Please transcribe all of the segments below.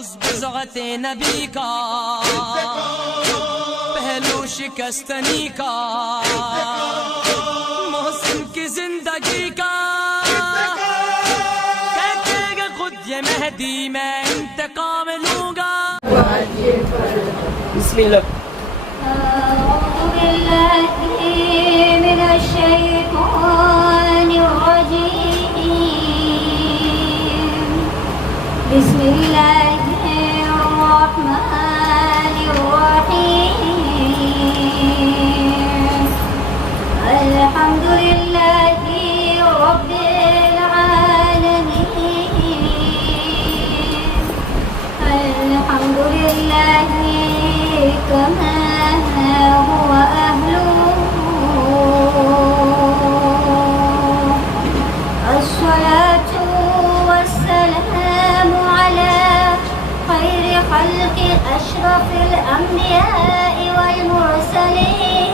اس بضعت نبی کا پہلو شکستنی کا محسن کی زندگی کا کہتے گا خود یہ مہدی میں انتقام لوں گا. بسم اللہ. أعوذ بالله من الشيطان الرجيم. بسم الله الرحمن الرحيم. الحمد لله رب العالمين. الحمد لله كما هو أهله. الصلاة والسلام على خير خلق أشرف الأنبياء والمرسلين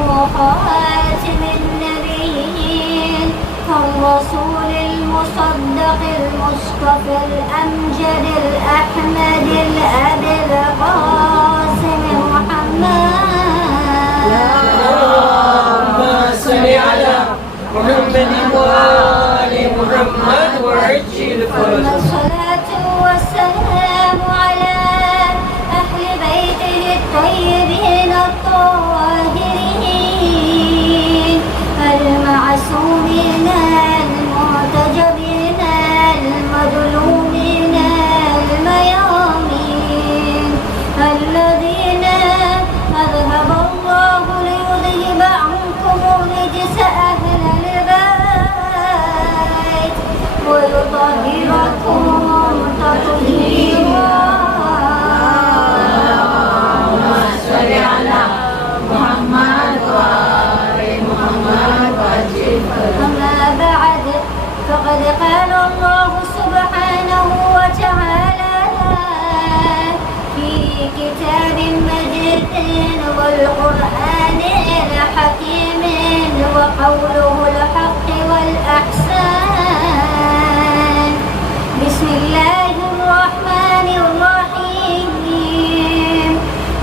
وخاتم النبيين الرسول المصدق المصطفى الأمجد الأحمد الأبي القاسم محمد. اللهم صل على محمد وآل محمد وعجل فرجه. الصلاة والسلام على أهل بيته الطيبين الطاهرين المعصومين المعتجبين المظلومين الميامين الذين أذهب الله ليذهب عنكم الرجس أهل البيت ويطهركم تطهيرا. اللهم صل على محمد وآل محمد وعجل فرجه. أما بعد فقد قال الله سبحانه وتعالى في كتاب مجيد والقرآن الحكيم وقوله الحق والأحسان. بسم الله الرحمن الرحيم.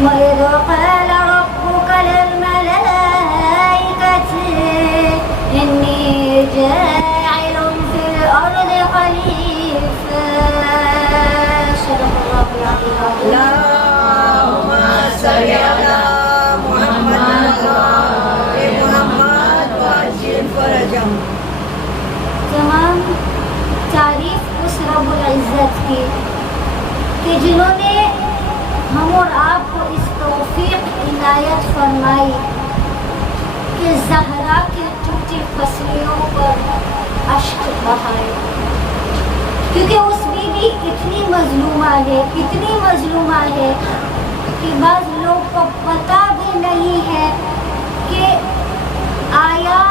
وإذ قال ربك للملائكة إني جاعل في الأرض خليفة. صدق الله العظيم. اللهم صل على محمد وآل محمد وعجل فرجه. تمام تعریف اس رب العزت کی کہ جنہوں نے ہم اور آپ کو اس توفیق عنایت فرمائی کہ زہرا کی ٹوٹی پسلیوں پر اشک بہائے. کیونکہ اس بیوی اتنی مظلومہ ہے کہ بعض لوگ کو پتہ بھی نہیں ہے کہ آیا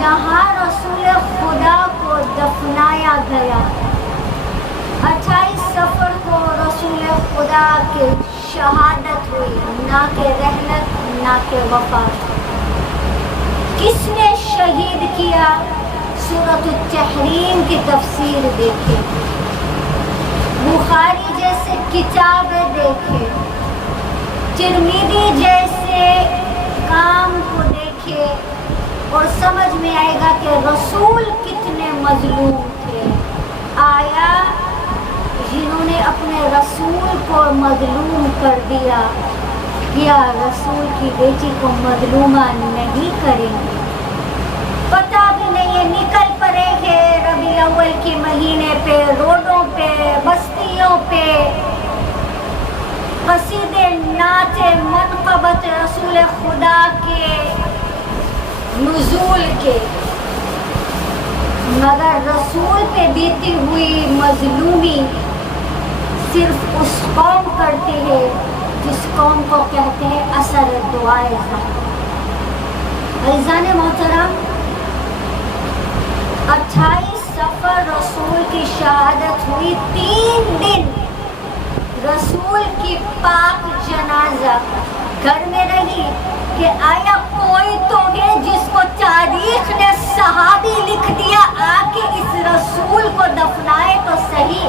یہاں رسول خدا کو دفنایا گیا. 28 صفر کو رسول خدا کی شہادت ہوئی، نہ کہ رحلت نہ کہ وفات. کس نے شہید کیا؟ سورۃ التحریم کی تفسیر دیکھیں، بخاری جیسے کتابیں دیکھیں، ترمذی جیسے کام کو دیکھیں اور سمجھ میں آئے گا کہ رسول کتنے مظلوم تھے. آیا جنہوں نے اپنے رسول کو مظلوم کر دیا کیا رسول کی بیٹی کو مظلومہ نہیں کریں گے؟ پتہ بھی نہیں ہے. نکل پڑے گے ربیع الاول کے مہینے پہ روڈوں پہ بستیوں پہ قصیدے نعت منقبت رسول خدا کے نزول کے، مگر رسول پہ بیتی ہوئی مظلومی صرف اس قوم کرتی ہے جس قوم کو کہتے ہیں اثر دعائے زہرا. عزیزان محترم، 28 صفر رسول کی شہادت ہوئی. 3 دن رسول کی پاک جنازہ گھر میں رہی کہ آیا کوئی تو ہے جس کو تاریخ نے صحابی لکھ دیا آ کے اس رسول کو دفنائے تو صحیح.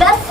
10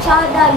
14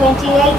28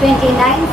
29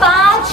5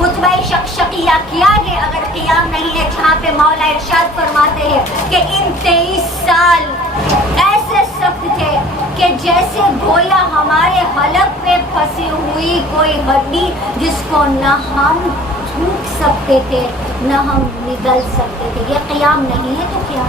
خطبہ شقشقیہ کیا ہے اگر قیام نہیں ہے، جہاں پہ مولا ارشاد فرماتے ہیں کہ ان 23 سال ایسے سخت تھے کہ جیسے گویا ہمارے حلق پہ پھنسی ہوئی کوئی ہڈی جس کو نہ ہم چھوٹ سکتے تھے نہ ہم نگل سکتے تھے. یہ قیام نہیں ہے تو کیا؟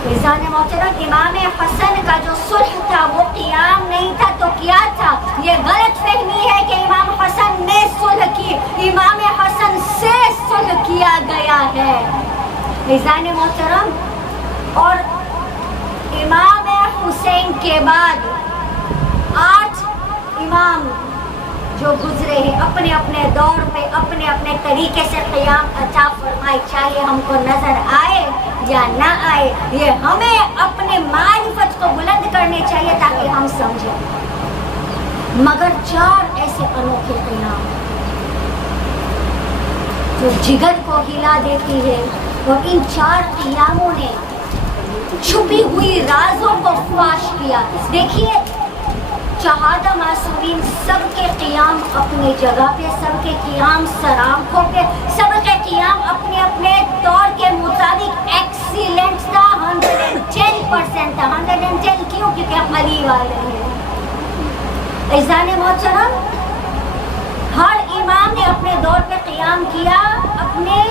عزیزان محترم، امام حسن کا جو صلح تھا وہ قیام نہیں تھا تو کیا تھا؟ یہ غلط فہمی ہے کہ امام حسن نے صلح کی، امام حسن سے صلح کیا گیا ہے. عزیزان محترم، اور امام حسین کے بعد 8 امام جو گزرے ہیں اپنے اپنے دور پہ اپنے اپنے طریقے سے قیام عطا فرمائے، چاہے ہم کو نظر آئے یا نہ آئے. یہ ہمیں اپنے معرفت کو بلند کرنے چاہیے تاکہ ہم سمجھیں. مگر 4 ایسے انوکھے قیام جو جگر کو ہلا دیتی ہے، اور ان 4 قیاموں نے چھپی ہوئی رازوں کو فاش کیا. دیکھیے، شہادہ معصومین سب کے قیام اپنی جگہ پہ، سب کے قیام سرآنکھوں پہ، سب کے قیام اپنے اپنے طور کے مطابق ایکسیلنٹ تھا. 110% تھا. 110 کیوں؟ کیونکہ ہم علی والے ہیں. عزیزان محترم، ہر امام نے اپنے دور پہ قیام کیا اپنے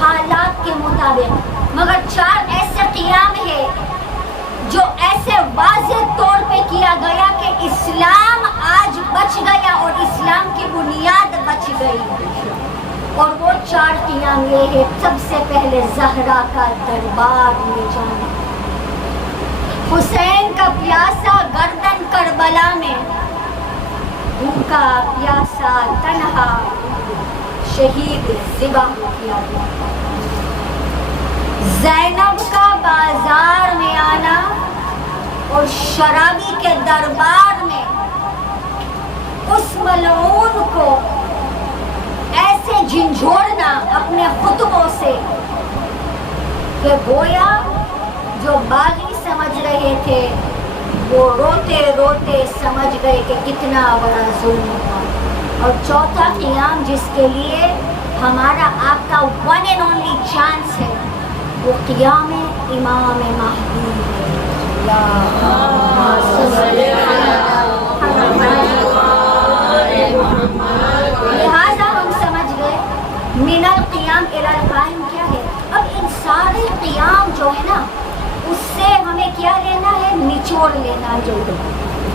حالات کے مطابق، مگر 4 ایسے قیام ہے جو ایسے واضح طور پہ کیا گیا کہ اسلام آج بچ گیا اور اسلام کی بنیاد بچ گئی. اور وہ 4 قیام یہ ہے. سب سے پہلے زہرا کا دربار میں جانا، حسین کا پیاسا گردن کربلا میں، ان کا پیاسا تنہا شہید ذبح کیا گیا. زینب کا بازار میں آنا اور شرابی کے دربار میں اس ملعون کو ایسے جھنجھوڑنا اپنے خطبوں سے کہ گویا جو باغی سمجھ رہے تھے وہ روتے روتے سمجھ گئے کہ کتنا بڑا ظلم تھا. اور 4تھا قیام جس کے لیے ہمارا آپ کا 1 and only چانس ہے، وہ قیام امام مہدی ہے. لہذا ہم سمجھ گئے من القیام الی القائم کیا ہے. اب ان سارے قیام جو ہے نا، اس سے ہمیں کیا لینا ہے؟ نچوڑ لینا ہے.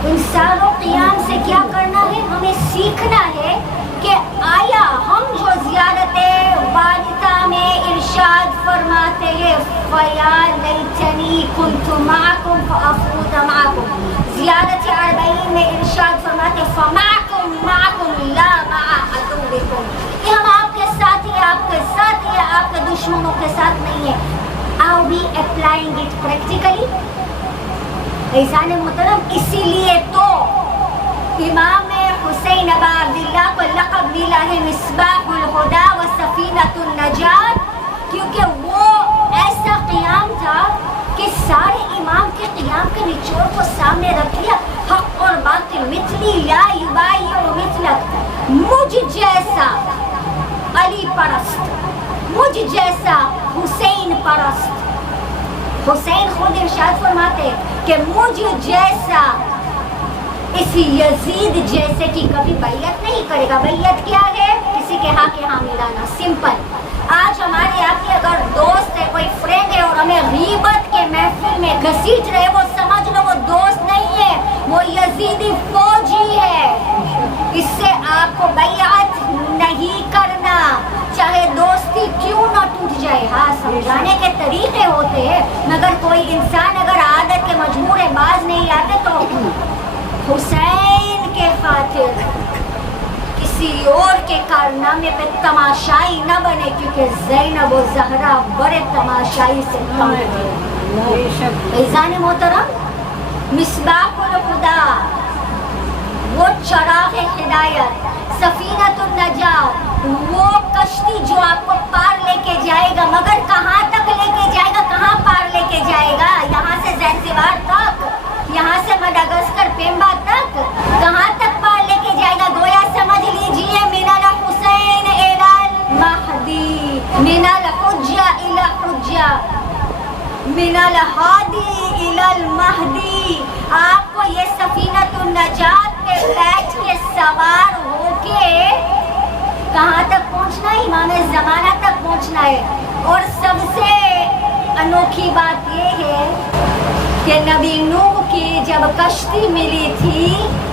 ان ساروں قیام سے کیا کرنا ہے؟ ہمیں سیکھنا ہے کہ آیا ہم جو زیارت والدہ میں ارشاد فرماتے ہیں فَيَا لَيْتَنِي كُنْتُ مَعَكُمْ فَأَفُوزَ مَعَكُمْ، زیارت 40 میں ارشاد فرماتے ہیں فَمَعَكُمْ مَعَكُمْ لَا مَعَ عَدُوِّكُمْ، کہ ہم آپ کے ساتھ ہیں، آپ کے ساتھ ہیں، آپ کے دشمنوں کے ساتھ نہیں ہیں. Are we applying it practically؟ عزیزان محترم، اسی لیے تو امام حسین ابا عبداللہ کو لقب ملا ہے مصباح الہدی و سفینۃ النجات، کیونکہ وہ ایسا قیام تھا کہ سارے امام کے قیام کے نچوڑ کو سامنے رکھ لیا. حق اور باطل مثلی لا یبایع مثلک، مجھ جیسا علی پرست، مجھ جیسا حسین پرست. حسین خود ارشاد فرماتے کہ مجھ جیسا اس یزید جیسے کی کبھی بیعت نہیں کرے گا. بیعت کیا ہے؟ کسی کے حق یہاں ملانا. سمپل. آج ہمارے آپ کے اگر دوست ہے، کوئی فرینڈ ہے اور ہمیں غیبت کے محفل میں گھسیٹ رہے، وہ سمجھ لو وہ دوست نہیں ہے، وہ یزیدی فوجی ہے. اس سے آپ کو بیعت نہیں کرنا، چاہے دوستی کیوں نہ ٹوٹ جائے. ہاں، سمجھانے کے طریقے ہوتے ہیں، مگر کوئی انسان اگر عادت کے مجبور ہے، باز نہیں آتے تو حسین کے خاطر کسی اور کے کارنامے پہ تماشائی نہ بنے، کیونکہ زینب و زہرا بڑے تماشائی سے کم تھے. عزیزان محترم، مصباح الہدی، وہ چراغ ہدایت، سفینۃ النجات، وہ کشتی جو آپ کو پار لے کے جائے گا. مگر کہاں تک لے کے جائے گا؟ کہاں پار لے کے جائے گا؟ یہاں سے زنزبار تک، یہاں سے مڈغاسکر پیمبا تک، کہاں تک پار لے کے جائے گا؟ گویا من الحجہ الی حجہ، من الہادی الی المہدی. آپ کو یہ سفینۃ النجات پہ بیٹھ کے سوار ہو کے کہاں تک پہنچنا ہے؟ امام زمانہ تک پہنچنا ہے. اور سب سے انوکھی بات یہ ہے کہ نبی نوح کی جب کشتی ملی تھی،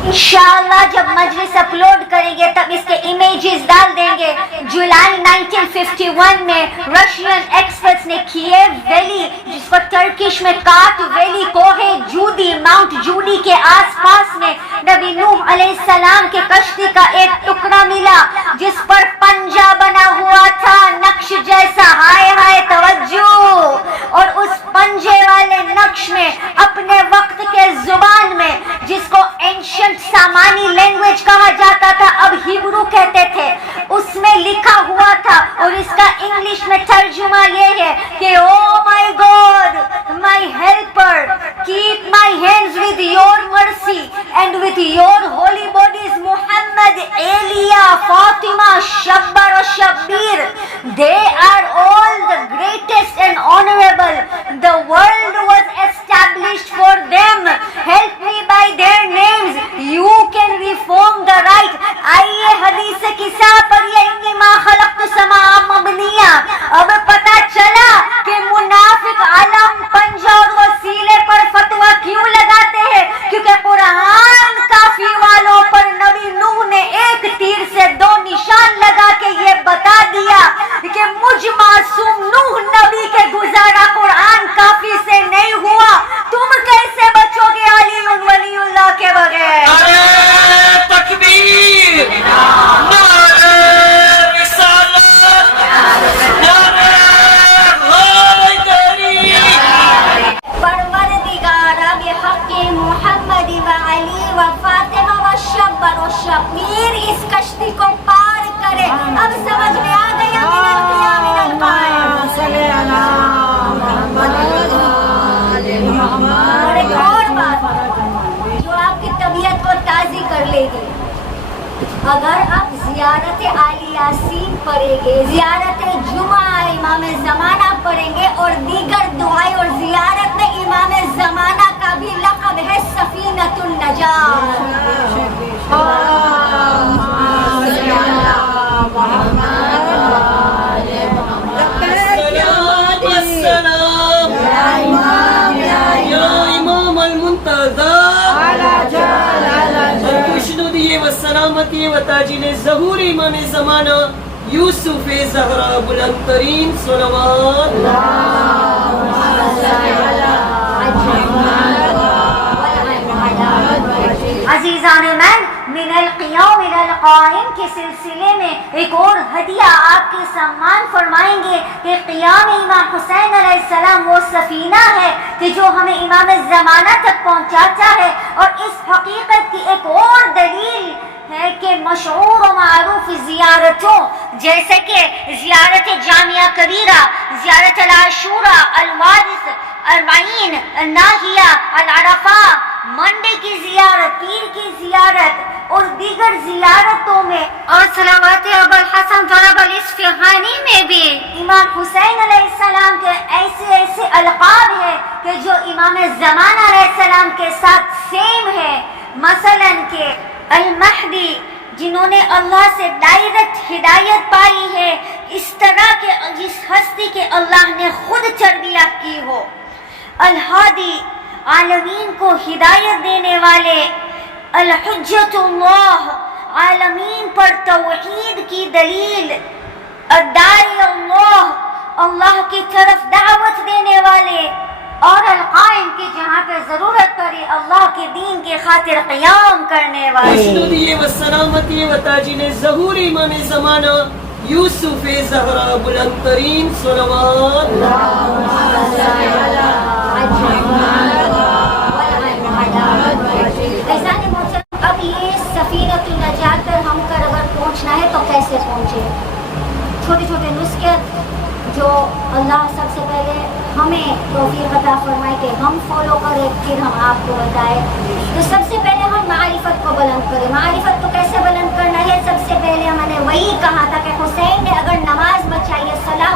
انشاءاللہ جب مجلس اپلوڈ کریں گے تب اس کے امیجز ڈال دیں گے. جولائی 1951 میں رشین ایکسپرٹس نے کیو ویلی، جس کو ترکش میں کات ویلی، کوہ جودی، ماؤنٹ جودی کے آس پاس میں نبی نوح علیہ السلام کے کشتی کا ایک ٹکڑا ملا جس پر پنجہ بنا ہوا تھا نقش جیسا. ہائے ہائے توجہ. اور اس پنجے والے نقش میں اپنے وقت کے زبان میں، جس کو اینشنٹ سامانی لینگویج کہا جاتا تھا، اب ہیبرو کہتے تھے، اس میں لکھا ہوا تھا. اور اس کا انگلش میں ترجمہ یہ ہے کہ oh my God my helper, keep my hands with your mercy and with your holy bodies Muhammad, Elia, Fatima, Shabbar اور Shabbir. They are all the greatest and honorable. The world was established for them. Help me by their names. You can reform the right. آئیے حدیث کسا پر یہ انی ما خلقت سماء مبنیہ. اب پتا چلا کہ منافق علم، پنجہ اور وسیلے پر فتویٰ کیوں لگاتے ہیں، کیونکہ قرآن کافی والوں پر نبی نوح نے ایک تیر سے 2 نشان لگا کے یہ بتا دیا کہ مجھ معصوم نوح نبی کے گزارا قرآن کافی سے نہیں ہوا. تم کیسے بچو گے علی ولی اللہ کے بغیر؟ نعرہ تکبیر، نعرہ رسالت، نعرہ حیدری. پروردگارا بحق محمد و علی و فاطمہ و شبر و شبیر اس کشتی کو پار کرے. اب سمجھ میں آ گیا من القیام من القائم. صلی اللہ محمد محمد. اور ایک اور بات جو آپ کی طبیعت کو تازی کر لے گی، اگر آپ زیارت عالی یاسین پڑھیں گے، زیارت جمعہ امام زمانہ پڑھیں گے اور دیگر دعائیں اور زیارت میں امام زمانہ کا بھی لقب ہے سفینۃ النجات. السلام یا امام المنتظر، خوشنودی و سلامتی و تاجین ظہور امام زمانہ یوسف زہرا بلند ترین صلوات. عزیزان من القیام الى القائم کے سلسلے میں ایک اور ہدیہ آپ کے سامان فرمائیں گے کہ قیام امام حسین علیہ السلام وہ سفینہ ہے کہ جو ہمیں امام زمانہ تک پہنچاتا ہے. اور اس حقیقت کی ایک اور دلیل ہے کہ مشہور و معروف زیارتوں جیسے کہ زیارت جامعہ کبیرہ، زیارت العاشورہ، الوارث، اربعین، الناہیہ، العرفہ، منڈے کی زیارت، پیر کی زیارت اور دیگر زیارتوں میں، اور صلوات ابو الحسن طلب الاصفہانی میں بھی امام حسین علیہ السلام کے ایسے ایسے القاب ہیں کہ جو امام زمانہ علیہ السلام کے ساتھ سیم ہے. مثلا کہ المہدی، جنہوں نے اللہ سے ڈائریکٹ ہدایت پائی ہے، اس طرح کے جس ہستی کے اللہ نے خود تربیت کی ہو. الہادی، عالمین کو ہدایت دینے والے. الحجت اللہ، عالمین پر توحید کی دلیل. الداعی اللہ، اللہ کی طرف دعوت دینے والے. اور القائم کی جہاں پہ ضرورت پڑی اللہ کے دین کی خاطر قیام کرنے والے. خوشنودی و سلامتی و تاجین ظہور امام زمانہ یوسف زہرا بلند ترین صلوات. اب یہ سفینۃ النجات پر ہم کر اگر پہنچنا ہے تو کیسے پہنچے؟ چھوٹے چھوٹے نسخے جو اللہ سب سے پہلے ہمیں توفیق عطا فرمائے کہ ہم فالو کریں، پھر ہم آپ کو بتائیں. تو سب سے پہلے ہم معرفت کو بلند کریں. معرفت کو کیسے بلند کرنا ہے؟ سب سے پہلے میں نے وہی کہا تھا کہ حسین نے اگر نماز بچائی ہے، صلاح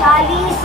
40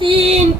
3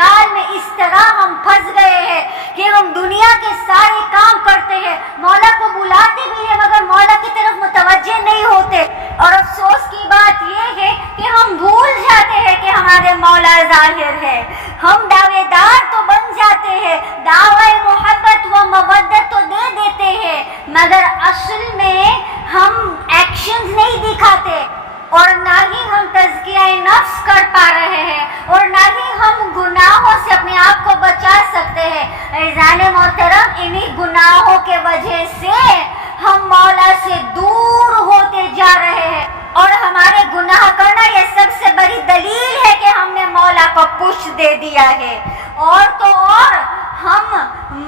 جال میں اس طرح ہم پھنس گئے ہیں کہ ہم دنیا کے سارے کام کرتے ہیں، مولا کو بلاتے بھی ہیں مگر مولا کی طرف متوجہ نہیں ہوتے، اور افسوس کی بات یہ ہے کہ ہم بھول جاتے ہیں کہ ہمارے مولا ظاہر ہے۔ ہم دعوے دار تو بن جاتے ہیں، دعوی محبت و مودت تو دے دیتے ہیں، مگر اصل میں ہم ایکشنز نہیں دکھاتے، اور نہ ہی ہم تزکیہ نفس کر پا رہے ہیں، اور نہ ہی ہم گناہوں سے اپنے آپ کو بچا سکتے ہیں۔ عزیزان محترم، انہی گناہوں کے وجہ سے ہم مولا سے دور ہوتے جا رہے ہیں، اور ہمارے گناہ کرنا یہ سب سے بڑی دلیل ہے کہ ہم نے مولا کو پش دے دیا ہے۔ اور تو اور ہم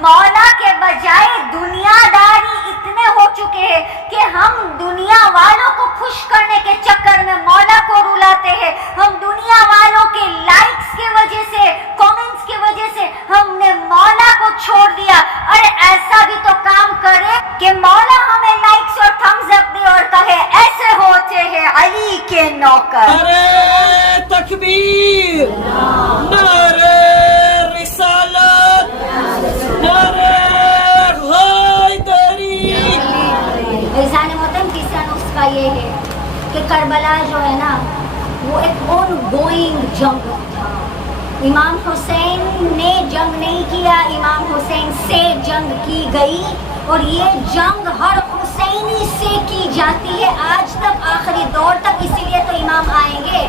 مولا کے بجائے دنیا داری اتنے ہو چکے ہیں کہ ہم دنیا والوں کو خوش کرنے کے چکر میں مولا کو رلاتے ہیں۔ ہم دنیا والوں کے لائکس کی وجہ سے، کامنٹس کی وجہ سے ہم نے مولا کو چھوڑ دیا۔ ارے ایسا بھی تو کام کرے کہ مولا ہمیں لائکس اور تھمز اپ دے اور کہے ایسے ہوتے ہیں علی کے نوکر۔ نعرہ تکبیر، نعرہ رسالت، نعرہ حیدری۔ عزیزان محترم، تیسرا نسخہ یہ ہے کہ کربلا جو ہے نا وہ ایک آن گوئنگ جنگ تھا۔ امام حسین نے جنگ نہیں کیا، امام حسین سے جنگ کی گئی، اور یہ جنگ ہر حسینی سے کی جاتی ہے آج تک، آخری دور تک۔ اسی لیے تو امام آئیں گے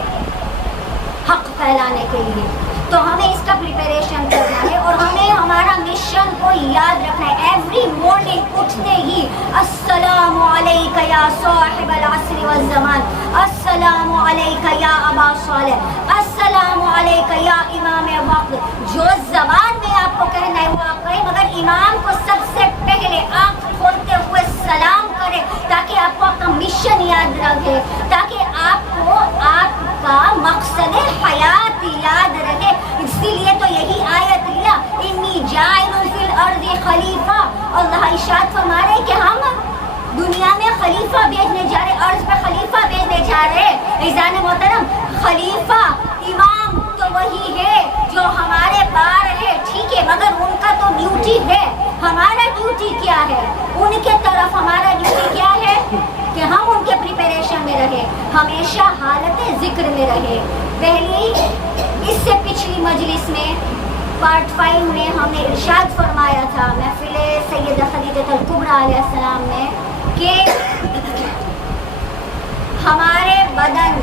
حق پھیلانے کے لیے، تو ہمیں اس کا پریپریشن کرنا ہے، اور ہمیں ہمارا مشن کو یاد رکھنا ہے۔ ایوری مارننگ اٹھتے ہی السلام علیک یا صاحب العصر والزمان، السلام علیک یا ابا صالح، السلام علیک یا امام وقت۔ جو زبان میں آپ کو کہنا ہے وہ آپ کہیں، مگر امام کو سب سے پہلے آنکھ کھولتے ہوئے سلام کرے، تاکہ آپ کو اپنا مشن یاد رکھے، تاکہ آپ کو آپ کا مقصد حیات یاد رہے۔ اسی لیے تو یہی آیت لیا، انی جاعل فی الارض خلیفہ۔ اللہ ارشاد فرما رہے کہ ہم دنیا میں خلیفہ بھیجنے جا رہے، عرض پہ خلیفہ بھیجنے جا رہے۔ عزیزان محترم، خلیفہ امام تو وہی ہے جو ہمارے بار ہے، ٹھیک ہے، مگر ان کا تو ڈیوٹی ہے، ہمارا ڈیوٹی کیا ہے؟ ان کے طرف ہمارا ڈیوٹی کیا ہے کہ ہم ان کے پریپریشن میں رہے، ہمیشہ حالت ذکر میں رہے۔ پہلی اس سے پچھلی مجلس میں پارٹ 5 میں ہم نے ارشاد فرمایا تھا محفل سیدہ خدیجہ الکبریٰ علیہ السلام میں کہ ہمارے بدن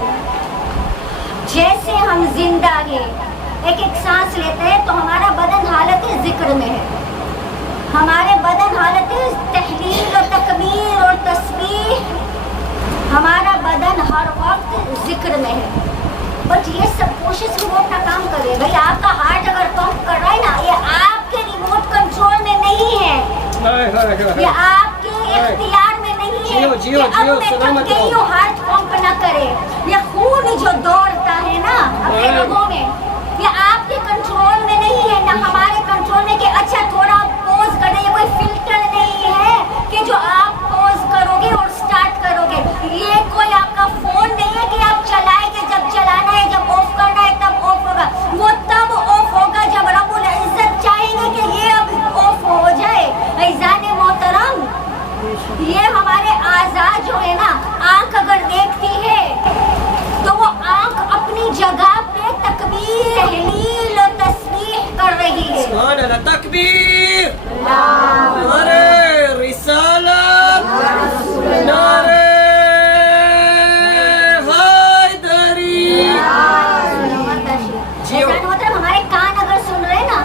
جیسے ہم زندہ ہیں، ایک ایک سانس لیتے ہیں تو ہمارا بدن حالت ذکر میں ہے، ہمارے بدن حالت تحلیل و تکبیر اور تسبیح، ہمارا بدن ہر وقت ذکر میں ہے۔ بٹ یہ سب کوشش کی وہ اپنا کام کرے۔ بھائی آپ کا ہارٹ اگر پمپ کر رہا ہے نا، یہ آپ کے ریموٹ کنٹرول میں نہیں ہے، یہ آپ کے اختیار میں نہیں ہے کہ اب میں تھک گئی ہوں ہارٹ پمپ نہ کرے۔ یہ خون جو دوڑتا ہے نا اپنے رگوں میں، یہ آپ کے کنٹرول میں نہیں ہے، نہ ہمارے کنٹرول میں کہ اچھا تھوڑا پوز کر دیں۔ یہ کوئی فلٹر نہیں ہے کہ جو آپ پوز کرو گے اور سٹارٹ کرو گے، یہ کوئی آپ کا فون نہیں ہے کہ آپ چلائیں گے، جب چلانا ہے، جب آف کرنا ہے تب آف ہوگا۔ وہ تب آف ہوگا جب رب العزت چاہیں گے کہ یہ اب آف ہو جائے۔ عزیزان محترم، یہ ہمارے اعضاء جو ہے نا، آنکھ اگر دیکھتی ہے تو وہ آنکھ اپنی جگہ پہ تکبیر، تحلیل و تسبیح کر رہی ہے۔ سبحان اللہ، تکبیر، نعرہ رسالت، نعرہ حیدری۔ مطلب ہمارے کان اگر سن رہے نا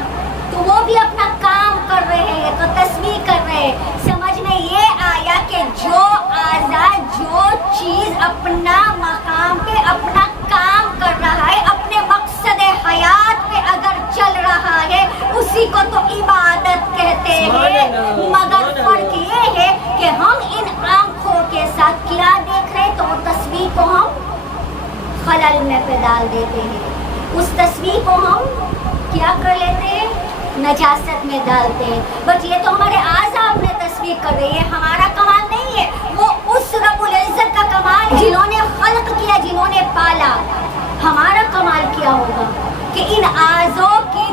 تو وہ بھی اپنا کام کر رہے ہیں، تو تسبیح کر رہے ہیں۔ سمجھ میں یہ آیا کہ جو آزاد جو چیز اپنا مقام پہ اپنا کام کر رہا ہے، اپنے مقصد حیات پہ اگر چل رہا ہے، اسی کو تو عبادت کہتے ہیں۔ مگر فرق یہ ہے کہ ہم ان آنکھوں کے ساتھ کیا دیکھ رہے، تو وہ تصویر کو ہم خلل میں پہ ڈال دیتے ہیں، اس تصویر کو ہم کیا کر لیتے ہیں، نجاست میں ڈالتے ہیں۔ بٹ یہ تو ہمارے اعضاء اپنے تصویر کر رہی ہے، ہمارا کمال نہیں ہے، وہ اس رب العزت کا کمال جنہوں نے خلق کیا، جنہوں نے پالا۔ ہمارا کمال کیا ہوگا کہ ان اعضاء کی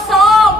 100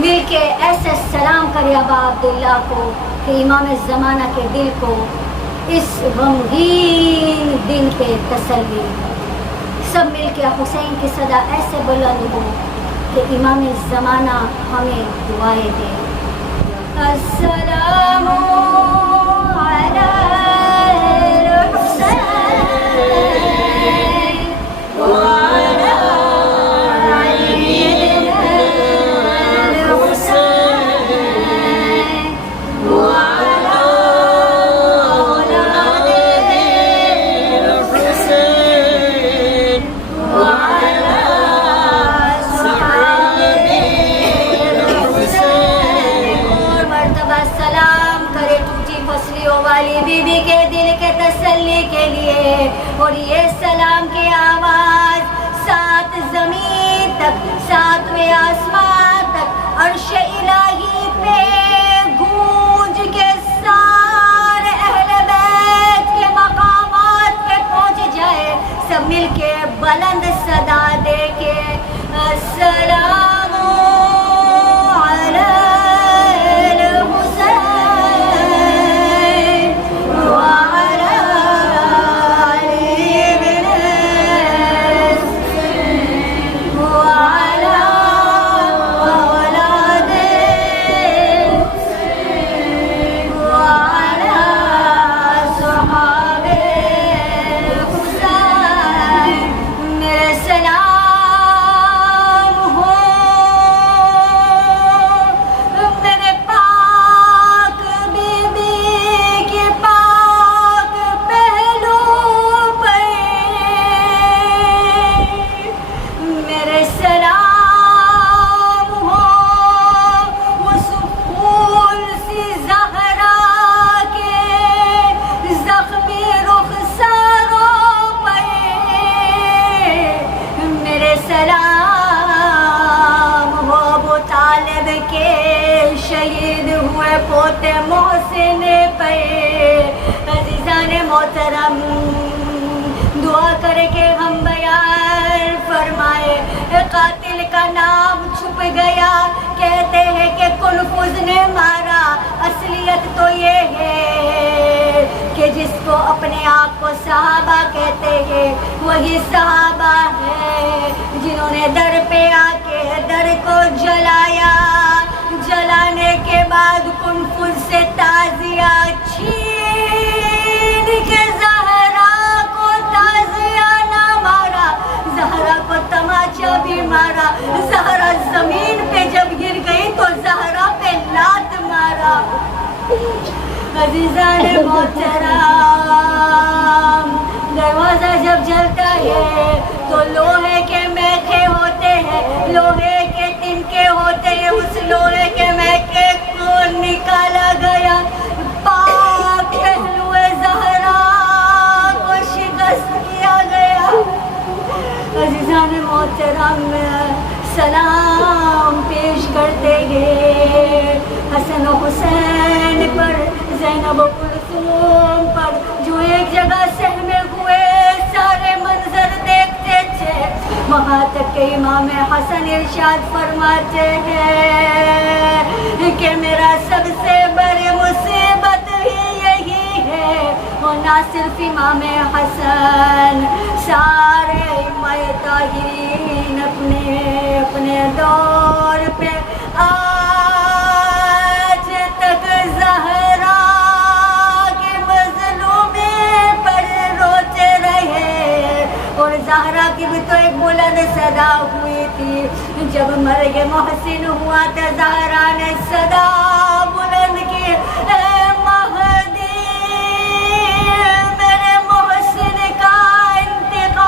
مل کے ایسے سلام کرے ابا عبداللہ کو کہ امام زمانہ کے دل کو اس غمگین دن پہ تسلی. سب مل کے حسین کی صدا ایسے بلند ہو کہ امام زمانہ ہمیں دعائیں دے. السلام علی الحسین وعلی علی الحسین وعلی اولاد الحسین وعلی صحابہ الحسین. اور مرتبہ سلام کرے ٹوٹی پسلیوں والی بی بی کے دل کے تسلی کے لیے. اور یہ سلام کی آواز سات زمین تک، ساتویں آسمان تک، عرش الہی پہ گونج کے سارے اہل بیت کے مقامات پہ پہنچ جائے. سب مل کے بلند صدا دے کے السلام علی الحسین وعلی علی بن الحسین وعلی اولاد الحسین وعلی صحابہ الحسین. میرے سلام ہو میرے پاک بی بی کے پاک پہلو پہ. میرے سلام ہو اس پھول سی زہرا کے زخمی رخساروں پہ. میرے سلام ہو ابو طالب کے شہید ہوئے پوتے محسن پہ. عزیزان محترم دعا کر کے ہم بیان فرمائے. قاتل کا نام چھپ گیا، کہتے ہیں کہ کنفوز نے مارا. اصلیت تو یہ ہے کہ جس کو اپنے آپ کو صحابہ کہتے ہیں وہی صحابہ ہے جنہوں نے در پہ آ کے در کو جلایا. جلانے کے بعد کنفوز سے تعزیہ چھین کے زہرا کو تعزیہ نہ مارا، زہرا کو تماچا بھی مارا. زہرا زمین پہ جب گر گئی تو زہرا پہ لات مارا. عزیزان محترم دروازہ جب جلتا ہے تو لوہے کے میخے ہوتے ہیں، لوہے کے تنکے ہوتے ہیں. اس لوہے کے میخے کو نکالا گیا، پاک پہلو زہرا کو شکست کیا گیا. عزیزان محترم سلام پیش کرتے ہیں حسن و حسین پر، زینب و کلثوم پر، جو ایک جگہ سہمے ہوئے سارے منظر دیکھتے تھے. وہاں تک کہ امام حسن ارشاد فرماتے ہیں کہ میرا سب سے بڑی مصیبت ہی یہی ہے. اور نہ صرف امام حسن، سارے ائمہ طاہرین اپنے دور پہ آج تک زہرا کے مظلومے پر روتے رہے. اور زہرا کی بھی تو ایک بلند صدا ہوئی تھی. جب مرگ محسن ہوا تو زہرا نے صدا بلند کی، اے مہدی میرے محسن کا انتقام.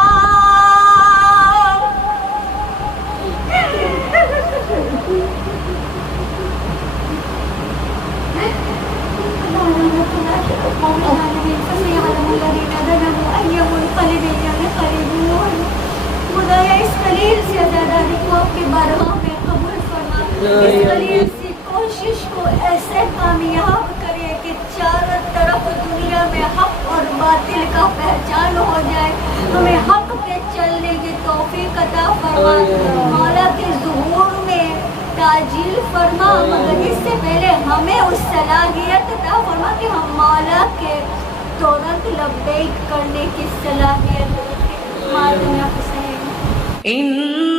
خدایا اس قلیل سے عزاداری کو اپنی بارگاہ میں قبول فرما. اس قلیل سی کوشش کو ایسے کامیاب کرے کہ چاروں طرف دنیا میں حق اور باطل کا پہچان ہو جائے. ہمیں حق پہ چلنے کی توفیق عطا فرما. مولا کے ظہور میں تاجیل فرما. مگر اس سے پہلے ہمیں اس صلاحیت عطا فرما کہ ہم مولا کے ترنت لبیک کرنے کی صلاحیت رکھیں. ماتم یا حسین.